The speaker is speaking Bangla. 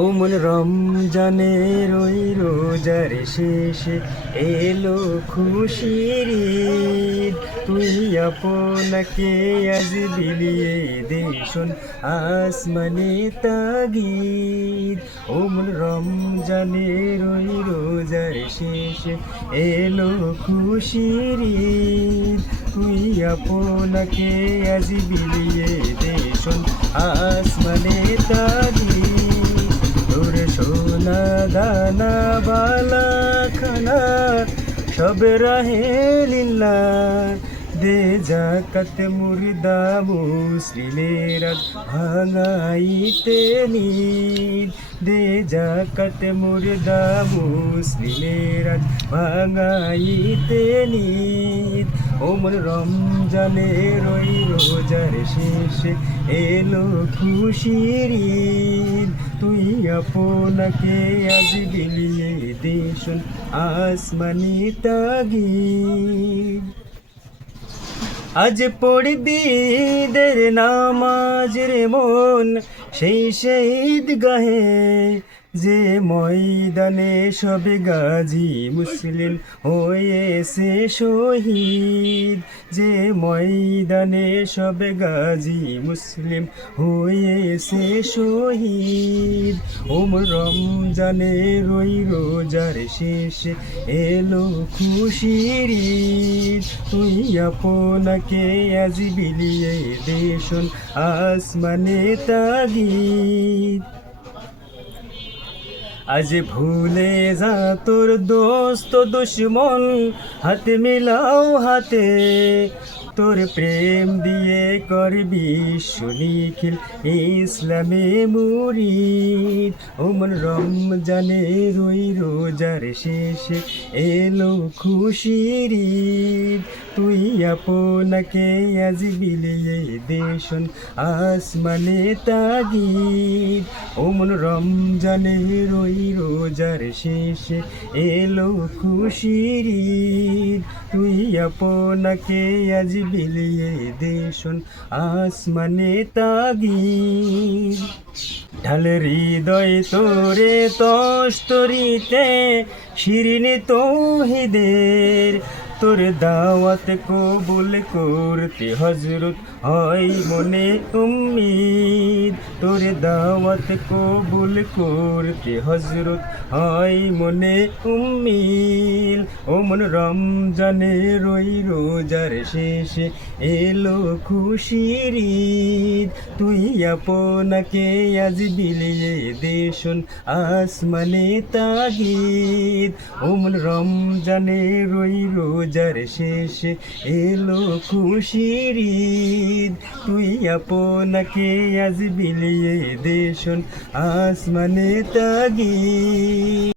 ও মন রমজানের ওই রোজার শেষে এলো খুশির ঈদ। তুই আপনাকে আজ বিলিয়ে দে শোন আসমানে তাগিদ। ও মন রমজানের ওই রোজার শেষে এলো খুশির ঈদ। তুই আপনাকে আজ বিলিয়ে দে শোন আসমানে তাগিদ। তোর সোনা দানা বালা খানা সব রাহে লিল্লাহ। দে জাকাত মুর্দা মুসলিমের ভাঙাইতে নিদ। দে জাকাত মুর্দা মুসলিমের ভাঙাইতে নিদ। ওমর রমজানের ওই রোজার শেষে এলো খুশির ঈদ। তুই আপনাকে আজ বিলিয়ে দে শোন আসমানি তাগিদ। আজ পড়বি ঈদের নামাজ রে মন সেই শহীদ গাহে, যে ময়দানে সব গাজী মুসলিম হয়েছে শহীদ। যে ময়দানে সব গাজী মুসলিম হয়েছে শহীদ। ওমর রমজানের ওই রোজার শেষে এলো খুশির ঈদ। তুই আপনাকে আজ বিলিয়ে দে শোন আসমানে তাগিদ। আজ ভুলে যা তোর দোস্ত দুশ্মন, হাতে মিলাও হাতে তোর প্রেম দিয়ে করবি সুনিখিল ইসলামে মুরিদ। ওমন রমজানের ওই রোজার শেষে এলো খুশির ঈদ। তুই আপনাকে আজ বিলিয়ে দে শোন আসমানে তাগিদ। ওমন রমজানের ওই রোজার শেষে এলো খুশির ঈদ। তুই আপনাকে আজ বিলিয়ে দে শোন আসমানে তাগিদ। ঢাল হৃদয় তোরে তস্তরিতে শিরিন তৌহিদের, তোর দাওয়াত কবুল করতে হযরত হয় মনে উম্মিদ। তোর দাওয়াত কবুল করতে হযরত হয় মনে উম্মিদ। ওমন রমজানের ওই রোজার শেষে এলো খুশির ঈদ। তুই আপনাকে আজ বিলিয়ে দে শোন আসমানে তাগিদ। ওমন রমজানের ওই রোজার শেষে এলো খুশির ঈদ। তুই আপনাকে আজ বিলিয়ে দে শোন আসমানে তাগিদ।